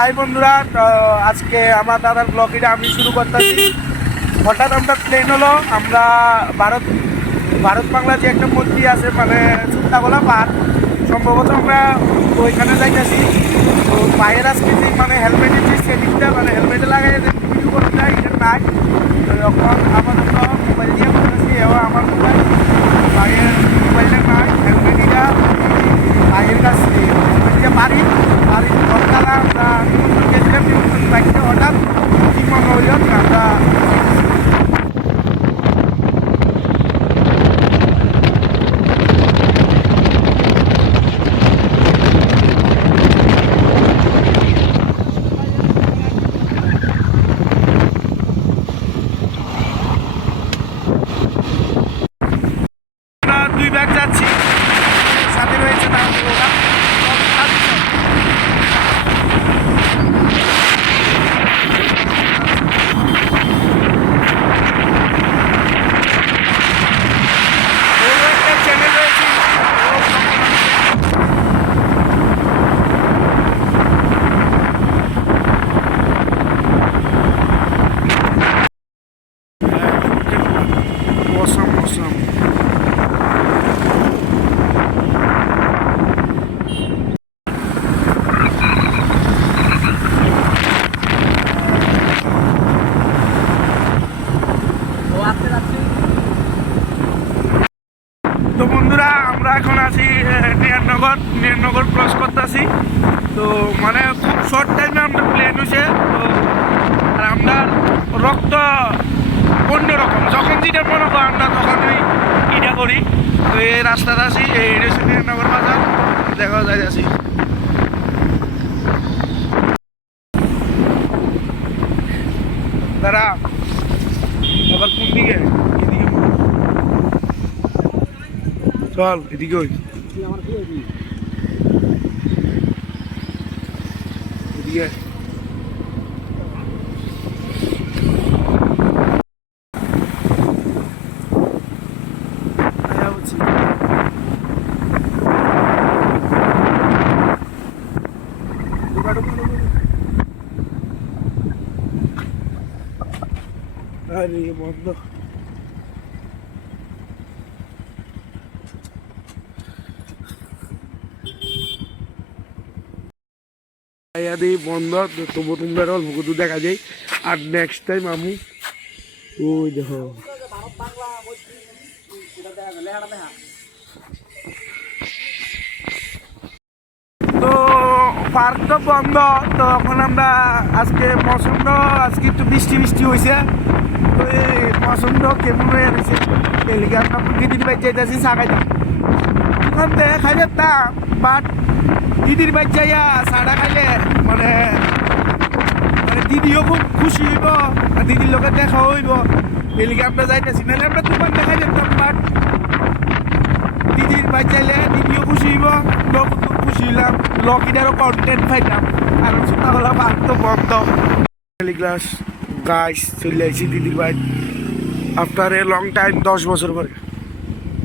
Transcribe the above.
High বন্ধুরা আজকে আমার দাদার ব্লগ এটা আমি শুরু করতেছি। হঠাৎ আমরা প্লেন হলো, আমরা ভারত ভারত বাংলা যে একটা মন্দির আছে মানে সুত্তাগোলা পার্ক সম্ভবত আমরা ওইখানে যাইতেছি। তো পায়ের আজকে যে মানে হেলমেটের যে সেটিংটা মানে হেলমেটে লাগাই ভিডিও করতে এটা নাই। তো এখন আপাতত মোবাইল দিয়ে করতেছি এবং আমার মোবাইল পায়ের মোবাইলে নাই হেলমেটটা পায়ের কাছে যে বাড়ি বাড়ির ঘরতলা আমরা গেছিলাম বাইকটা হঠাৎ কি মনে হইল আমরা দুই ব্যাগ যাচ্ছি। সাথে রয়েছে তার ওরা ওরও একটা চ্যানেল রয়েছে ও মৌসম মৌসম তো বন্ধুরা আমরা এখন আছি নিয়ানগর নিয়ানগর ক্রস করতেছি। তো মানে খুব শর্ট টাইমে আমরা প্লেন হয়েছে। তো আর আমরা রক্ত অন্যরকম যখন যেটা মনে করো আমরা তখনই এটা করি। তো এই রাস্তাটা আছি, এই হচ্ছে নিয়ানগর বাজার। দেখা যায় আছি দাঁড়া, আবার কোন দিকে? চল, এদিকে ওই। এদিকে আয়। আয়া হচ্ছে। দোকানটা বন্ধ করে দে। আরে বন্ধ তবু তোমরা অল্প দেখা যায়। আর নেক্সট টাইম আমি, ওই দেখো। তো পার্ক তো বন্ধ, তো এখন আমরা আজকে মৌসুমটা আজকে একটু বৃষ্টি বৃষ্টি হয়েছে তো এই মৌসুমটা কেমন হয়ে গেছে? এলিগে আমরা দিদির বাড়ি যাইতেছি সাকাইতাম ওখান থেকে খাই বাট দিদির বাড়ি সাড়া খাইলে মানে মানে দিদিও খুব খুশি হইব আর দিদির লোকের দেখা হইব। এলিগে আমরা যাইতেছি, নাহলে আমরা তোমার দেখাই যেতাম, বাট দিদির বাড়ি যাইলে দিদিও খুশি হইব লোক খুব খুশি হইলাম। লকিটারও কন্টেন্ট পাইলাম, আর সকালবেলা পার্ক তো বন্ধ। ক্লাস গাইস চলে আইছি দিদির বাড়ি। আফটার এ লং টাইম দশ বছর পরে।